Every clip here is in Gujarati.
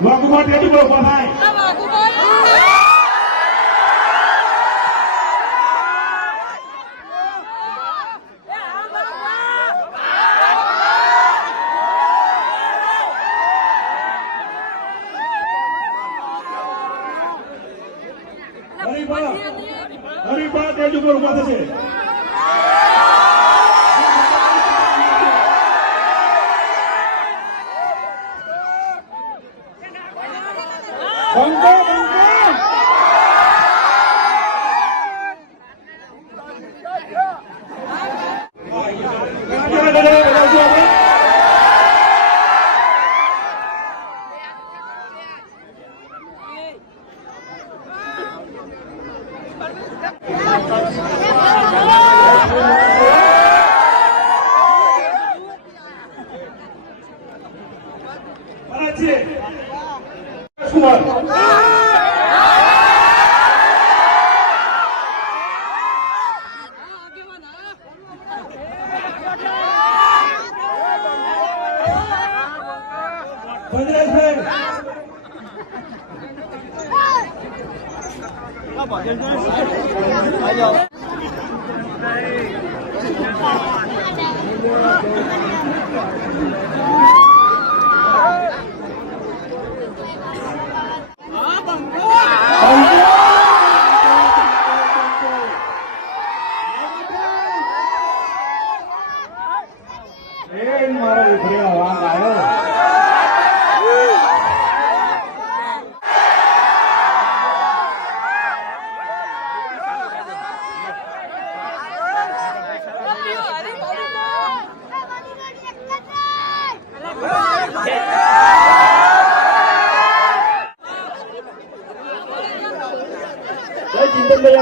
વાઘુમાં ટેટી પર ઊભા થાય હરીબા ટેટી પર ઊભા થશે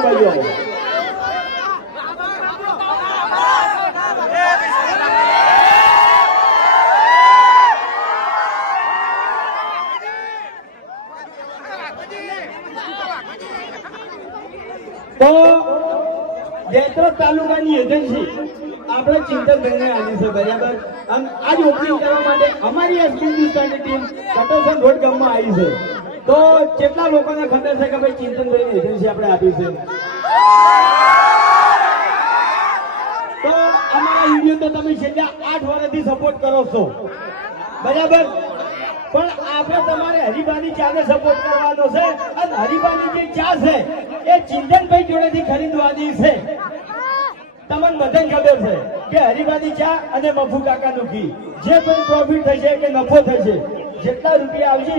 આવો. તો જૈતરથ તાલુકાની એજન્સી આપણે ચિંતનભાઈને આવી છે, બરાબર અને આજ ઓપનિંગ કરવા માટે અમારી હિન્દુસ્તાનની ટીમ કટોસન રોડ ગામમાં આવી છે તો કેટલા લોકોને ખબર છે કે ભાઈ ચિંતનભાઈની એજન્સી આપણે આપી છે? તો અમારા વીડિયો તો તમે છેલ્લા આઠ વર્ષથી સપોર્ટ કરો છો. બરાબર? પણ આપણે તમારે હરિભાની ચાને સપોર્ટ કરવાનો છે અને હરિભાની જે ચા છે, એ ચિંતનભાઈ જોડેથી ખરીદવાની છે. તમને બધાને ખબર છે કે હરિભાની ચા અને મફુ કાકાનું ઘી. જે પણ પ્રોફિટ થશે કે નફો થશે. જેટલા રૂપિયા આવશે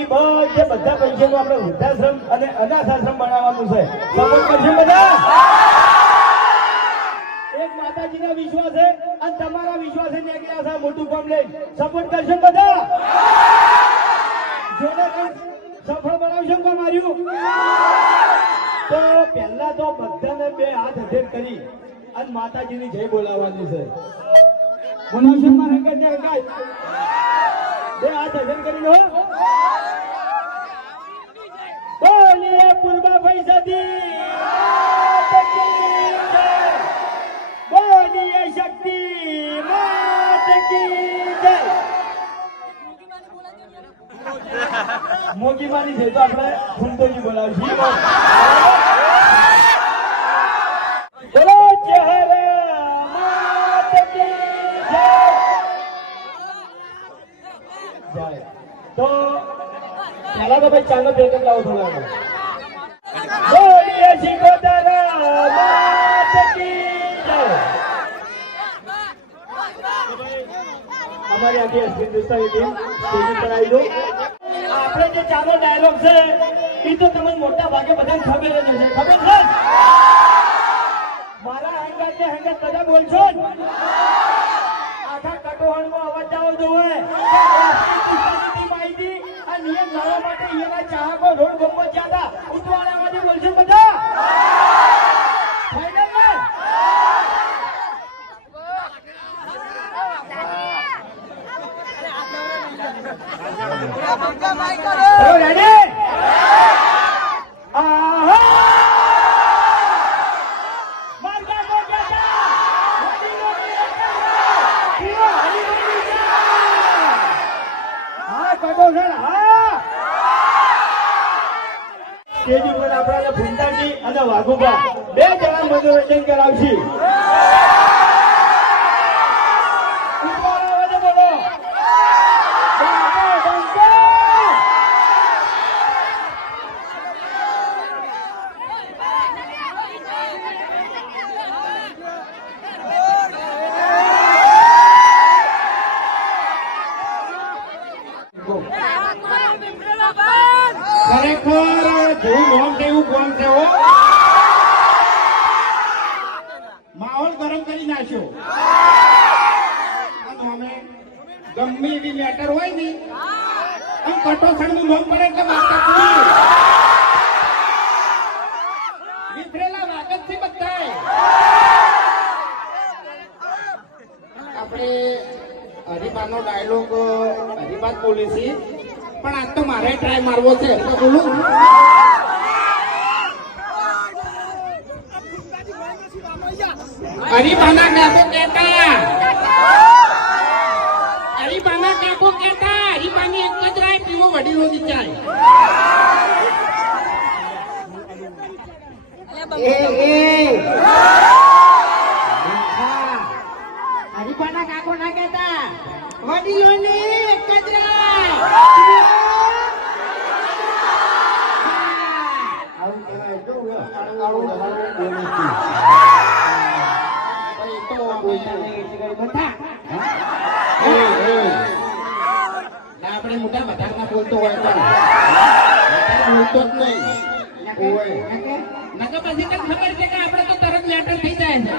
એ બધે બધા પૈસાનું આપણે વૃદ્ધાશ્રમ અને અનાથ આશ્રમ બનાવવાનું છે. સપોર્ટ કરશે બધા. એક માતાજીના વિશ્વાસ છે અને તમારા વિશ્વાસે નીકળ્યા છે મોટું કામ લઈ સપોર્ટ કરશે બધા. જોડે સફળ બનાવશો કામ માર્યું તો પહેલા તો બધાને બે હાથ અધેર કરી અને માતાજીની જય બોલાવવાની છે. બોલાવશો મારા બે હાથ અધેર કરી લો. બોલીએ પૂર્વા પૈસાથી બોલીએ શક્તિ. માત કી જય. મોગી માની છે તો આપણે ફૂંદોજી બોલાવશું બોલો ચહેરે માત કી જય જય તો પહેલા ભાઈ ચાંદો ભેગા જાઓ થોડા આપણે જે ચાલો ડાયલોગ છે, એ તો તમને મોટા ભાગે બધાને ખબર જ હશે. ખબર છે? મારા હંગાત ને હંગાત બધા બોલશો? આખા કટોહણમાં અવાજ આવો જોવે આખો રોડ ગમો જ્યાં હતા. ઉતવાળામાંથી બોલશે બધા? Come on, come on, come on. Stage ઉપર આપણા ભૂંટાજી અને વાઘુબા બે જણા મનોરંજન કરાવશે ઉપર અવાજે બોલો. બંકો, બંકો. ખરેખર જેવું ગોમ છે એવું ગોમ છે હો માહોલ ગરમ કરી નાખ્યો આ નોમે ગમે એવી મેટર હોય ને આમ કટોસણનું નોમ પડે એટલે વાર્તા પૂરી વિફરેલા વાગતથી બધાય આપણે હરિબાનો ડાયલોગ હરિબાદ બોલી છે પણ આજ ટ્રાય મારવો છે? બોલું હરિબાના કાકો કહેતા. હરિબાના કાકો કહેતા હરિબાની એક જ રાય પીવો વડીલોની ચાય એ એ. હરીફાના કાકો ના કહેતા વડીલોની એક આપણે મોટા વધારના બોલતો હોય તો. વધારે બોલતો જ નહીં. નકર પછી તો ખબર છે કે આપણે તો તરત લેટર થઈ જાય છે.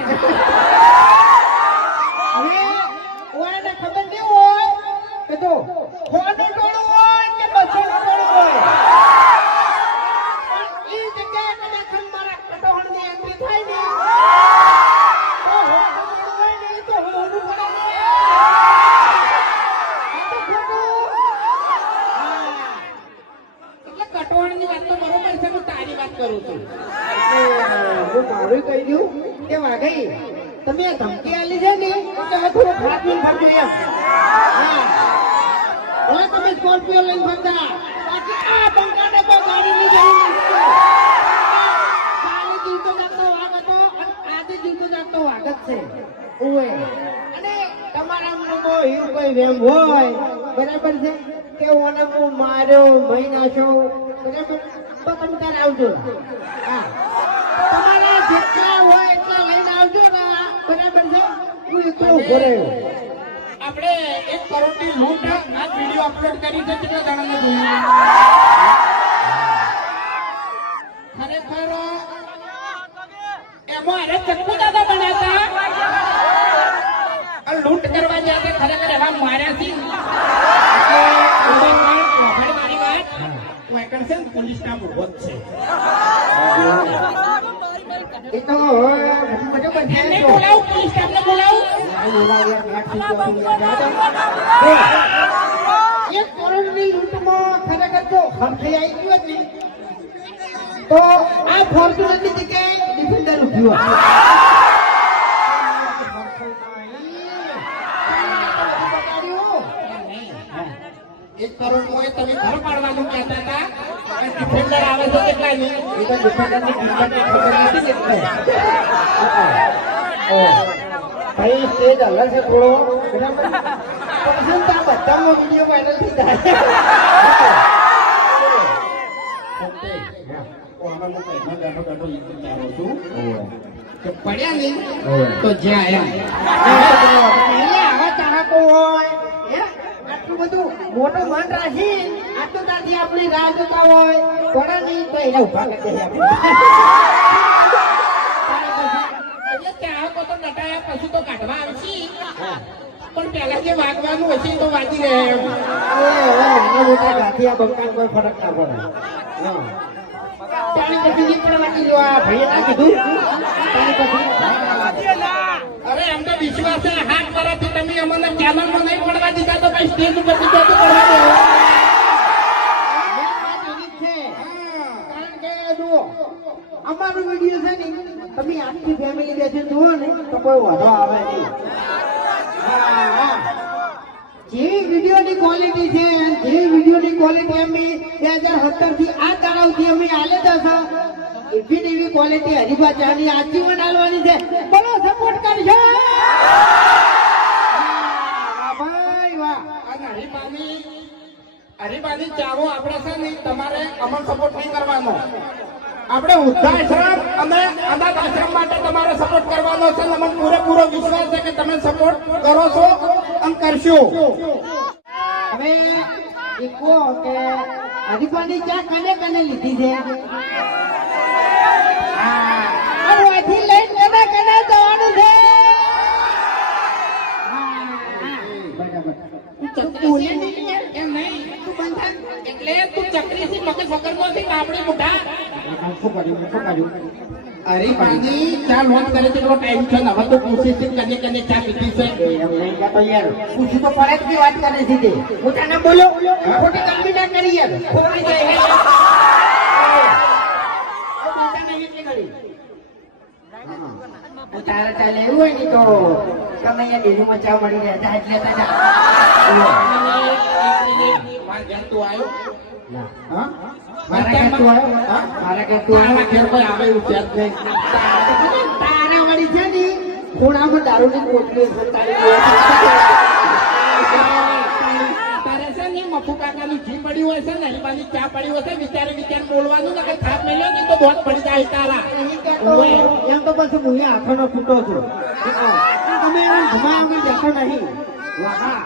ખબર નહીં હોય કે જો ખોનું ટોળું હોય કે બસોનું ટોળું હોય પણ ઈ જગ્યાએ કદાચ મારા કટોહણની entry થાય ને તો હોનું ટોળું હોય ને ઈ તો હોનું પડે ને. આ તો ખોટું. હા. એટલે કટવાણની વાત તો બરોબર છે હું તારી વાત કરું છું એટલે હું મારું કહી દઉં કે વાઘઈ તમે આ ધમકી આલી છે ને તો હવે થોડું ખરાબ નહીં ફરજો એમ હા હવે તમે સ્કોર્પિયો ફરતા. બાકી આ બંકાને કોઈ ગાડીની જરૂર આજે જીવતો જાગતો વાઘ જ છે. ઓવે અને તમારા એવું કોઈ રેમ હોય, બરાબર છે, કે માર્યો મહી નાખ્યો બરાબર? તો તમે આવજો. હા. તમારા જેટલા હોય એટલા લઈને આવજો ને બરાબર છે? હું એકલો ઊભો આપણે એક કરોડની લૂંટ આ વીડિયો અપલોડ કરી છે કેટલા જણાને જોયું? ખરેખર એમાં અરે ચક્કુ દાદા બનાતા લૂંટ કરવા ગયા તે ખરેખર એવા માર્યા છે. મારી વાત વાંકણ છે ને પોલીસના ઊભો જ છે. એ તો બોલાવું પોલીસ સ્ટાફને બોલાવું. એક કરોડની લૂંટમાં ગયું તો આ ફોર્ચ્યુનરની જગ્યાએ ડિફેન્ડર. એક કરોડ હોય તમે ઘર પાડવાનું કહેતા હતા ડિફેન્ડર આવે છે કેટલાની એ તો ખબર નથી. ભાઈ સ્ટેજ હલે છે થોડો આ બધાનો વીડિયો વાયરલ થઈ જાય પડ્યા નહીં તો જ્યાં આવા ચાહકો હોય હે? આટલું બધું મોટું મન રાખી આટલું ત્યાંથી આપણી રાહ જોતા હોય થોડા નહીં તો એને ઊભા કરી દે એટલે તો નટાયા પછી તો કાઢવા આવશે. પણ પેલા જે વાગવાનું હશે તો વાગી રહ્યા એમ. એ હવે નાના મોટા ગાથી આ બંકાને કોઈ ફરક ના પડે હા. પછી પણ વાંચી લો આ ભાઈએ. ના કીધું અરે એમ તો વિશ્વાસ હાથ પરથી તમે અમને ચેનલમાં નહીં પડવા દીધા તો ભાઈ સ્ટેજ ઉપર દીધા તો પડવા દો? મેં વાત એવી જ છે કારણ કે જુઓ અમારો વીડિયો છે ને તમે આખી ફેમિલી બેસીને જુઓ ને, તો કોઈ વાંધો આવે નહીં. હા. વિડીયોની ક્વોલિટી છે જેવી વિડીયોની ક્વોલિટી અમે બે હજાર સત્તરથી આ તળાવથી અમે આલે છે. એવી ને એવી ક્વોલિટી હરીફા ચાની આજીવન આલવાની છે. બોલો સપોર્ટ કરજો. હરિભાની ચાવો આપણે છે ને, તમારે અમલ સપોર્ટ નહીં કરવાનો. આપણે વૃદ્ધાશ્રમ અને અનાથ આશ્રમ માટે તમારે સપોર્ટ કરવાનો છે અને મને પૂરેપૂરો વિશ્વાસ છે કે તમે સપોર્ટ કરો છો અને કરશો. હવે એ કહો કે હરીફાની ચા કને કને લીધી છે? અહીંથી લઈને કને કને જવાનું છે? તું ચકરી થી મગજ વગરમાંથી તું બંધ થા. એટલે તું ચક્રીથી મગજ અરે પાણી ચા લોન કરે એટલો ટાઈમ છે હવે તો પૂછી છે કને કને ચા પીધી છે. એમ નહીં કહેતો યાર. પૂછ્યું તો પડે જ વાત કરે છે તે. પોતાને બોલો. ખોટી કામની ના કરી યાર. ખોટી જાય હે. તારે ચાલે એવું હોય ને તો તમે અહીંયા ડેરીમાં ચા મળી રહ્યા જા એટલે તા જા. તું આવ્યો હા? મારા ઘેર તું આવ્યો? મારા ઘેર તું આવ્યો? ઘેર કોઈ આવે એવું છે જ નહીં. તારા વળી છે ને ખૂણામાં દારૂની કોટલી તારે છે ને મફુ કાકાની ઘી પડી હોય છે ને બાજુ ચા પડી હોય છે વિચારે વિચાર બોલવાનું ને કઈ થાપ મેલ્યો ને તો બોધ પડી જાય તારા. એમ તો પછી હું આંખોનો ફૂટો છું. તમે જતો નહીં. વાહ.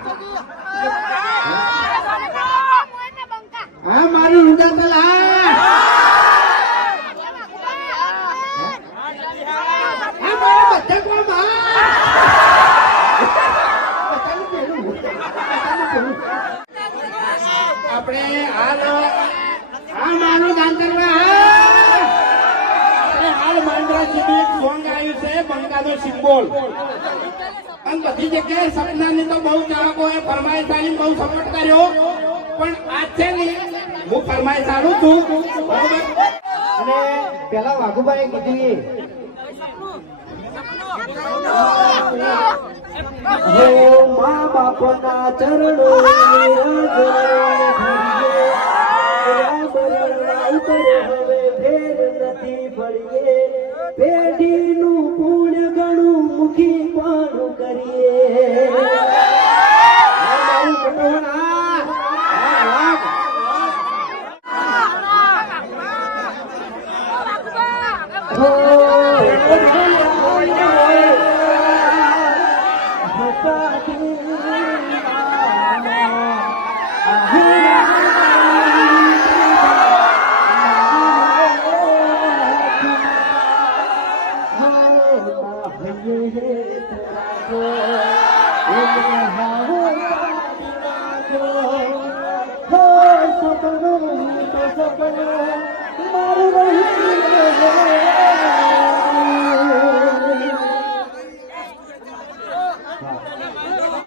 હા મારું રુદા તો હા હા મારા બધા કોણ હા બધાનું પહેલું. બધાનું પહેલું. આપણે હાલ હા મારું દાંતરવા હા આપણે હાલ માંડરા સુધી એક સોંગ આવ્યું છે બંકાનો સિમ્બોલ અને બધી જગ્યાએ સપનાની તો બહુ ચાહકોએ ફરમાઈશ આલીને બહુ સપોર્ટ કર્યો. પણ આજ છે ને, હું ફરમાઈશ સારું છું. બરોબર? અને પેલા વાઘુભાઈ કીધું મા બાપના ચરણો પેઢીનું પુણ્ય